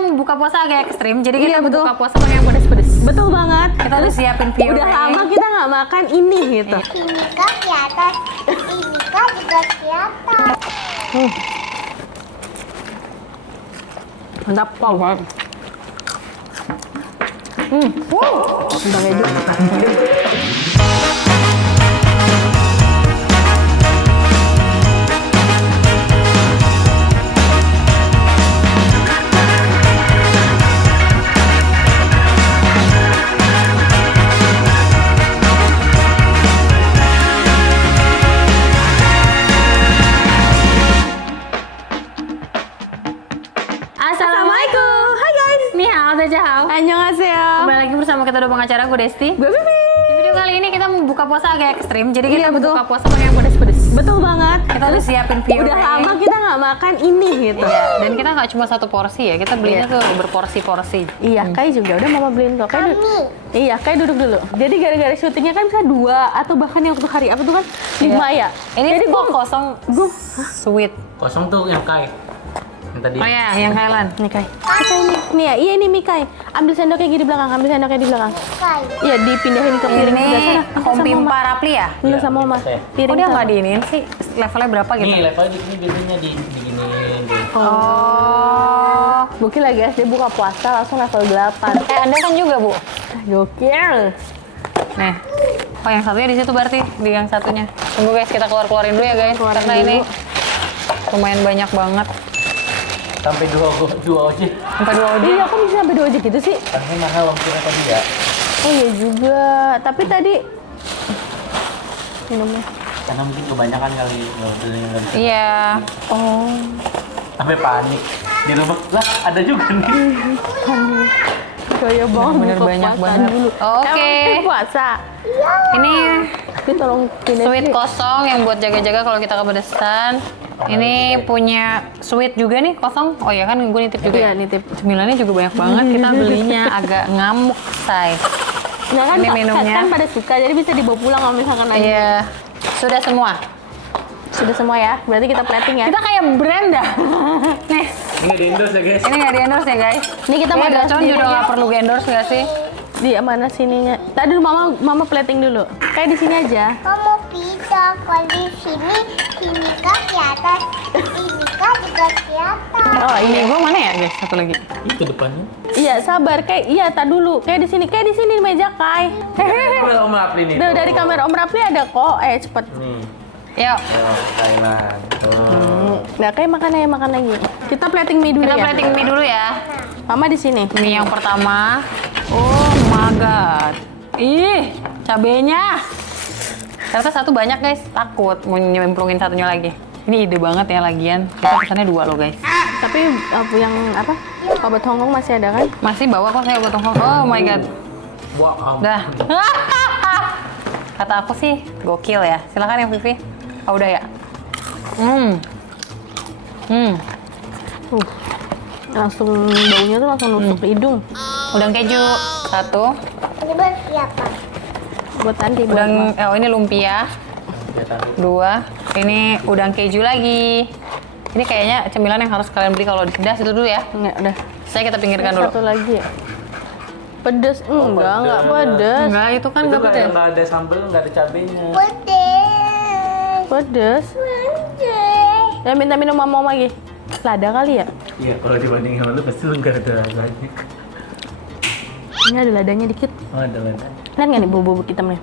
mau buka puasa agak ekstrim, jadi kita betul. buka puasa pakai yang pedes-pedes. Betul banget. Kita udah siapin puree. Udah lama kita nggak makan ini gitu. Ini kak di atas, ini kak juga di atas. Mantap. Wow, wow. Udah keju. Assalamualaikum. Hai guys. Ni hao, dadah. Annyeonghaseyo. Kembali lagi bersama kita dua pengacara, gue Desti. Gue Vivi. Di video kali ini kita mau buka puasa agak ekstrim, jadi kita betul. buka puasa pakai yang pedes-pedes. Betul banget. Kita udah siapin puree. Udah lama kita nggak makan ini gitu. Iya, dan kita nggak cuma satu porsi ya, kita belinya tuh berporsi-porsi. Iya, Kai juga udah mama beliin tuh. Kai iya, Kai duduk dulu. Jadi gara-gara syutingnya kan bisa 2 atau bahkan yang waktu hari apa tuh kan 5 ya. Ini jadi kok kosong sweet. Kosong tuh yang Kai. Yang tadi. Oh ya, yang Thailand. Nih Kai. Kai ini. Nih ya, iya ini Mikai. Ambil sendoknya gini di belakang, ambil sendoknya di belakang. Kai. Iya, dipindahin ke piring Ini sebelah sana. home pimpa Rapli ya? Dulu sama mama. Saya. Piring Udah sama. nggak diinin sih, levelnya berapa gitu? Nih levelnya di sini biasanya diginiin deh. Oh. Mungkin lagi SD buka puasa langsung level 8. Anda kan juga, Bu? Gokil. Nih. Oh, yang satunya di situ berarti, di yang satunya. Tunggu guys, kita keluarin dulu ya guys. Keluarin Karena dulu. ini lumayan banyak banget. Sampai dua ojek. Sampai 2 odi. Iya, kok bisa sampai 2 aja gitu sih? Karena mahal ongkirnya tadi ya. Oh iya juga. Tapi tadi minumnya. Karena mungkin kebanyakan kali belinya nggak bisa. Iya. Oh. Sampai panik. Di rumah lah ada juga nih. Gaya banget Bener buka banyak puasa banget. dulu. Oke. Emang puasa. Ini Tapi tolong pindah sweet sini. kosong yang buat jaga-jaga kalau kita kepedesan. Ini punya sweet juga nih kosong. Oh ya kan gue nitip juga. Iya, nitip. Cemilannya juga banyak banget. Kita belinya agak ngamuk, say. Nah kan, Ini minumnya. kan pada suka, jadi bisa dibawa pulang kalau misalkan lagi. Iya. Sudah semua. Sudah semua ya, berarti kita plating ya. Kita kayak brand dah. Nih, Ini di endorse ya guys. ini nggak di endorse ya guys. Ini kita Ini makan Gacon sendiri juga ya. nggak perlu endorse nggak sih? Di mana sininya? Tadi mama plating dulu. Kayak di sini aja. Kamu bisa kalau di sini kak di atas, ini kak juga di atas. Oh Ini iya. gue mana ya guys? Satu lagi. Itu depannya. Iya, sabar. Kayak iya, tak dulu. Kayak di sini di meja Kai. Oh, Om Rapli nih. Udah dari kamera Om Rapli ada kok. Cepet. Nih. Yuk, Oh, Thailand. Oh. Nah, kayak makan lagi. Kita plating mie dulu kita ya. plating mie dulu ya. Mama di sini. Mie yang pertama. Oh my god. Ih, cabenya. Ternyata satu banyak guys. Takut mau nyemplungin satunya lagi. Ini ide banget ya lagian. Kita pesannya 2 loh guys. Tapi yang apa? Obat Hongkong masih ada kan? Masih bawa kok saya obat tongkol. Oh my god. Wah, Dah. Kata aku sih gokil ya. Silakan yang Vivi. Oh udah ya. Langsung baunya tuh langsung nusuk ke hidung. Udang keju 1. Ini buat siapa? Buat Andi, buat Udang Mama. oh ini lumpia dia tahu. 2. Ini udang keju lagi. Ini kayaknya cemilan yang harus kalian beli kalau di Sedas itu dulu ya. Enggak, udah. Saya kita pinggirkan dulu. Satu lagi ya. Pedes? Enggak pedes. Enggak, itu kan Itu enggak pedes. nggak ada sambal, nggak ada cabenya. Pedes. Pedes. Pedes. Ya minta minum mama lagi. Lada kali ya? Iya, kalau dibandingin sama lu pasti lu nggak ada lagi. Ini ada ladanya dikit. Oh, ada lada. Lihat nggak nih bubuk hitamnya?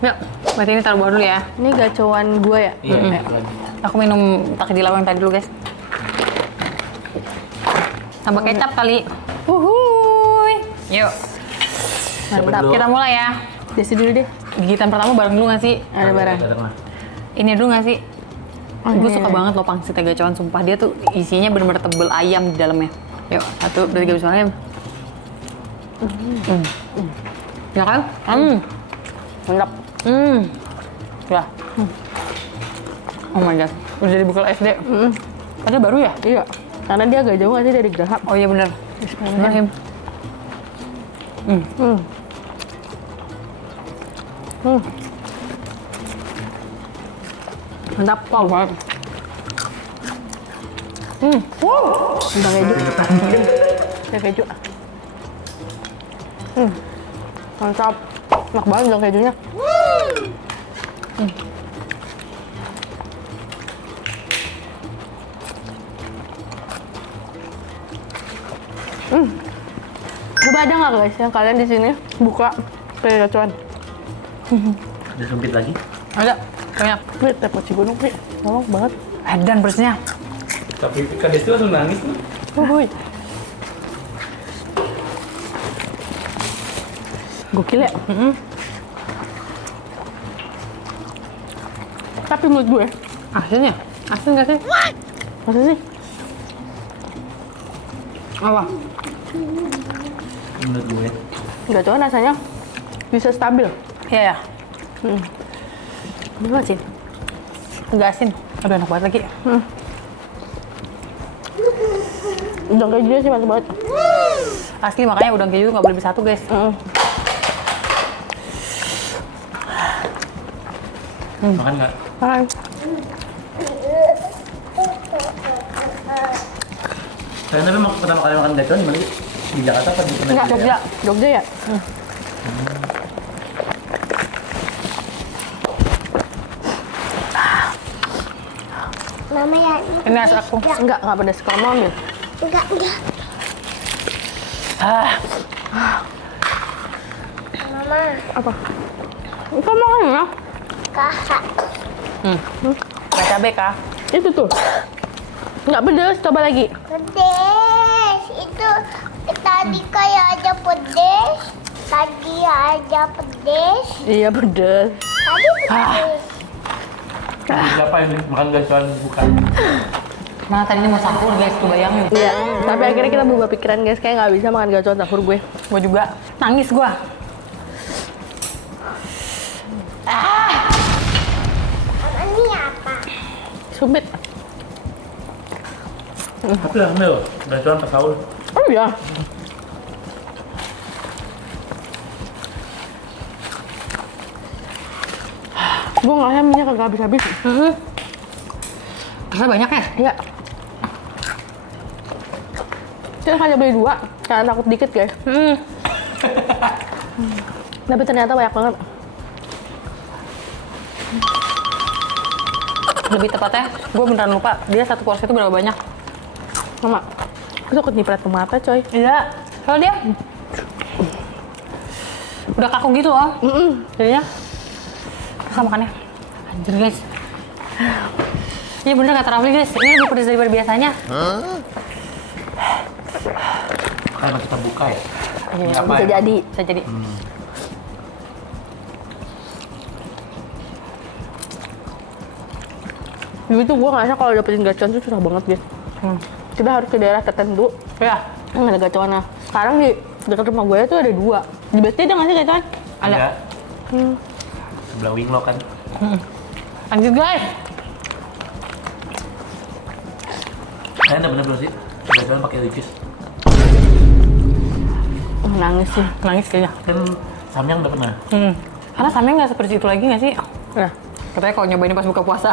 Yuk, berarti ini taruh bawah dulu ya. Ini gacoan gua ya? Iya, itu lagi. Aku minum takjil yang tadi dulu guys. Tambah kecap kali. Huhuy. Yuk, Mantap. dulu? kita mulai ya. Desi dulu deh. Gigitan pertama bareng dulu nggak sih? Ada barang. Ada tengah. Ini dulu nggak sih? Gue iya, suka iya. banget loh pangsit gacoan, sumpah dia tuh isinya bener-bener tebel ayam di dalamnya. Yuk, 1, 2, 3 bisa ayam. Ya kan? Mantap. Ya. Oh my god, udah dari bekal SD. Padahal baru ya? Iya. Karena dia agak jauh nggak sih dari Gerahap. Oh iya bener. Bismillahirrahmanirrahim. Mantap. Wow. Banget. Udah keju. Kayak keju. Mantap. Enak banget dong kejunya. Coba ada nggak guys yang kalian di sini buka kayak gacuan? Ada sempit lagi. Ada, banyak. Pri, tepuk gunung Pri. Tolong banget. Edan perutnya. Tapi Kak Desti langsung nangis nih. Wuih. Gokil ya? Tapi menurut gue, Asinnya? Asin nggak sih? masa sih? Apa? Menurut gue. Gacuan rasanya bisa stabil. Iya ya. Bener sih. Nggak asin. Aduh enak banget lagi. Udang kejunya sih mantap banget. Asli makanya udang keju nggak boleh beli satu guys. Makan nggak? Hai. Kalian tapi pertama kali makan gacuan di mana sih? Di Jakarta apa di mana? Enggak, Jogja. Jogja ya? Mama ya. Ini nasi aku. Enggak pedas. Kalau mau ambil. Enggak. Mama, Apa? Kamu makan ya? kakak. Nggak cabai kah? Itu tuh. Enggak pedas, coba lagi. Pedes. Itu tadi kayak ada pedes. Tadi ada pedes. Iya pedas. Tadi pedes. Siapa yang makan gacuan bukan? Mana tadinya mau sahur guys, tuh bayangin. Iya. Tapi akhirnya kita berubah pikiran guys, kayak nggak bisa makan gacuan sahur gue. Gue juga. Nangis gue. Mama ini apa? Sumpit. Tapi lah loh, gacuan pas sahur. Oh iya. Gue nggak minyak kagak habis-habis. Ternyata banyak ya? Iya. Kita hanya beli 2, karena takut dikit guys. Tapi ternyata banyak banget. Lebih tepatnya, gue beneran lupa. Dia satu porsi itu berapa banyak? Mama, aku takut nyiprat ke mata coy. Iya. Kalau dia udah kaku gitu loh. Jadinya susah makannya. Anjir guys. Iya bener kata Rafli guys, ini lebih pedas daripada biasanya. Karena kita buka ya. Iya, Apa Bisa ya? jadi. Bisa jadi. Dulu tuh gue ngerasa kalau dapetin gacuan tuh susah banget guys. Kita harus ke daerah tertentu Iya. yang ada gacuannya. Sekarang di dekat rumah gue tuh ada 2. Di BSD ada nggak sih gacuan? Ada. Sebelah Winglo kan. Anjir guys. Kalian udah bener belum sih? Gacuan pakai ricis. Nangis sih. Nangis kayaknya. Kan Samyang udah pernah. Karena samnya nggak seperti itu lagi nggak sih? Nah, Katanya kalau nyobain pas buka puasa.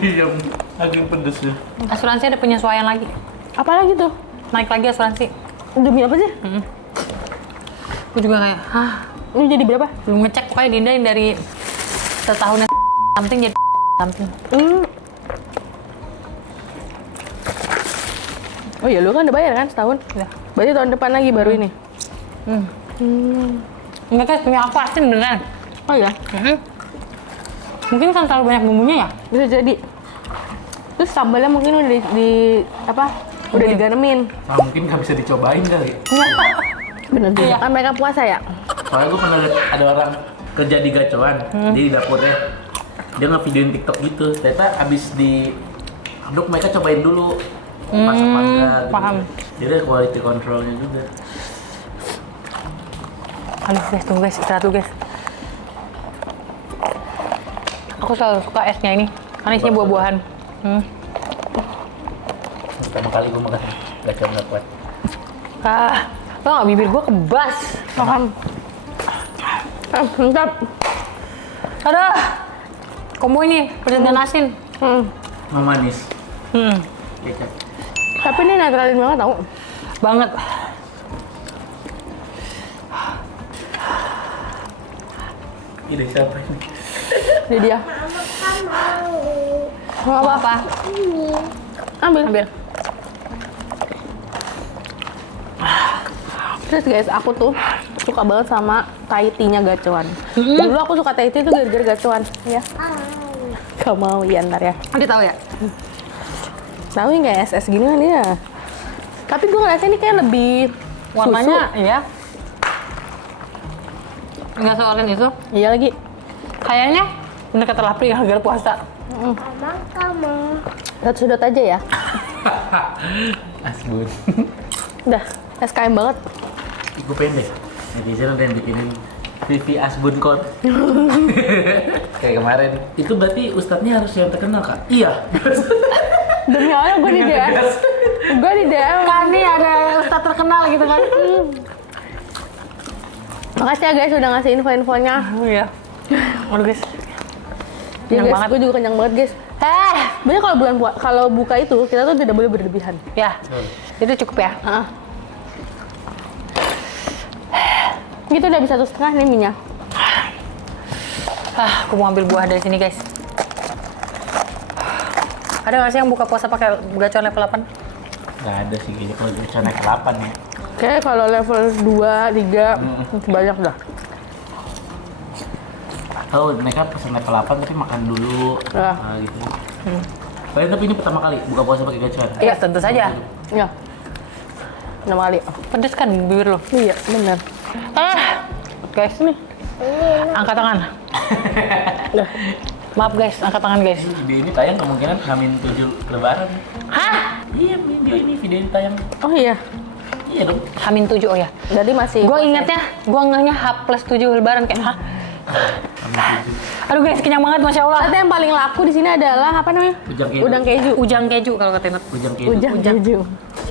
Diam. Agak pedes ya. Asuransi ada penyesuaian lagi. apa lagi tuh? Naik lagi asuransi. Demi apa sih? Gue juga kayak, Ini jadi berapa? belum ngecek pokoknya Dinda yang dari setahunnya something jadi something. Oh iya, lu kan udah bayar kan setahun? Ya. Berarti tahun depan lagi baru ini? Enggak guys, punya aku asli beneran. Oh iya? Mungkin kan terlalu banyak bumbunya ya? Bisa jadi. Terus sambalnya mungkin udah apa? Udah diganemin. Nah, mungkin nggak bisa dicobain kali. Bener juga. Iya. Kan mereka puasa ya? Soalnya gue pernah liat ada orang kerja di gacuan, dia di dapurnya. Dia nge-videoin TikTok gitu. Ternyata abis diaduk mereka cobain dulu. Masak apa enggak gitu. paham. Jadi ada quality controlnya juga. Aduh guys, tunggu guys, istirahat dulu guys. Aku selalu suka esnya ini, karena isinya buah-buahan. Pertama kali gue makan gacuan nggak kuat. Tau nggak, bibir gue kebas. Paham. Mantap. Aduh, combo ini pedas dan asin. Mau manis. Kecap. Tapi ini netralin banget tau. Banget. Ini siapa ini? Ini dia. Mama kan mau. Mau apa? Apa? Ini. Ambil. Ambil. Terus guys, aku tuh suka banget sama Thai tea-nya gacoan. Dulu aku suka Thai tea tuh gara-gara gacoan. Ya. Gak mau ya ntar ya. Nanti tahu ya? Tahu nggak SS gini kan dia. Tapi gue ngerasa ini kayak lebih Warnanya, susu. iya. Nggak soalin itu. Iya lagi. Kayaknya bener kata Lapri gara-gara puasa. Mama kamu. Sudut aja ya. Asbun. Udah, SKM banget. Gue pendek. Netizen ada yang bikinin Vivi Asbun Kon. Kayak kemarin. Itu berarti ustadznya harus yang terkenal, Kak? Iya. Demi Allah gue di DM. Gue di DM. Kan nih ada ustadz terkenal gitu kan. Makasih ya guys udah ngasih info-infonya. Iya. Aduh guys. Ya Kenyang guys, banget. gue juga kenyang banget guys. Sebenarnya kalau kalau buka itu kita tuh tidak boleh berlebihan. Ya, itu cukup ya. Heeh. Gitu udah bisa 1,5 nih minyak. Aku mau ambil buah dari sini guys. Ada nggak sih yang buka puasa pakai gacor level 8? Nggak ada sih kayaknya kalau bisa naik ke 8 ya. Kayak kalau level 2, 3 masih banyak dah. Atau mereka pesen naik ke 8 tapi makan dulu. Ah. Nah, gitu. Kalian tapi ini pertama kali buka puasa pakai gacor. Iya, tentu saja. Ya. 6 kali. Pedes kan bibir lo. Iya, benar. Guys, nih. Angkat tangan. Maaf guys, angkat tangan guys. Video ini tayang kemungkinan Hamin 7 Lebaran. Hah? Iya, video ini tayang. Oh iya. Iya dong. Hamin 7, oh ya. Jadi masih Gue ingatnya, gue ngehnya H+7 lebaran kayak hah? Hamin 7. Aduh guys, kenyang banget Masya Allah. Ternyata yang paling laku di sini adalah apa namanya? Ujang keju. Udang keju. Ujang keju kalau kata Inat. Ujang keju. Ujang keju.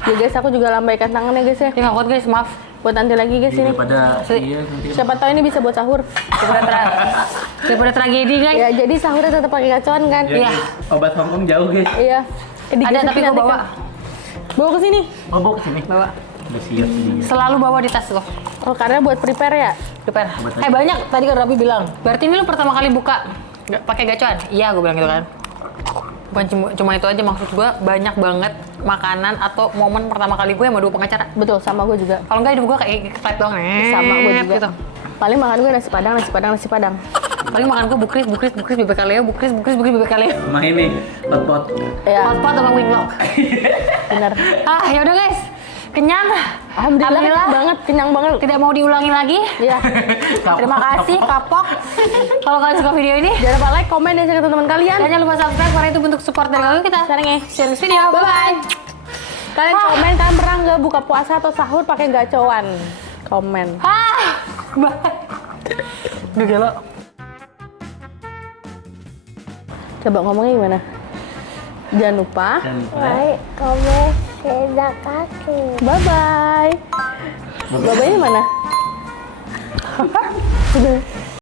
Ya guys, aku juga lambaikan tangan ya guys ya. Ya nggak kuat guys, maaf. Buat nanti lagi guys ini. Daripada iya nanti. Siapa tahu ini bisa buat sahur. Daripada tragedi guys. Ya, jadi sahurnya tetap pakai gacoan kan? Iya. guys, obat Hongkong jauh guys. Iya. Ada digeser tapi gue nanti bawa. kan. Bawa ke sini. Oh, bawa ke sini. Bawa. Udah siap sih. Selalu bawa di tas lo. Oh, karena buat prepare ya. Prepare. Banyak tadi kan Rabi bilang. Berarti ini lu pertama kali buka pakai gacoan? Iya, gue bilang gitu kan. Bukan cuma itu aja, maksud gue banyak banget makanan atau momen pertama kali gue sama 2 pengacara. Betul, sama gue juga. Kalau enggak hidup gue kayak flat doang. Sama gue juga. Gitu. Paling makan gue nasi padang. Paling makan gue bukris bebek kaleo, bukris bebek kaleo. Sama ini hotpot. Ya, Hotpot sama winglock. benar. Ya udah guys. Kenyang. Alhamdulillah, kenyang banget. Tidak mau diulangi lagi. Iya. Terima kasih kapok. Kalau kalian suka video ini, Jangan lupa like, komen, dan share ke teman kalian. dan jangan lupa subscribe karena itu bentuk support dari kalian kita. Share this video. Bye bye. Kalian komen, kalian pernah nggak buka puasa atau sahur pakai gacoan? Komen. Bye. Udah gila. Coba ngomongnya gimana? Jangan lupa. Baik, kamu sudah kaki. Bye bye. Bye bye mana?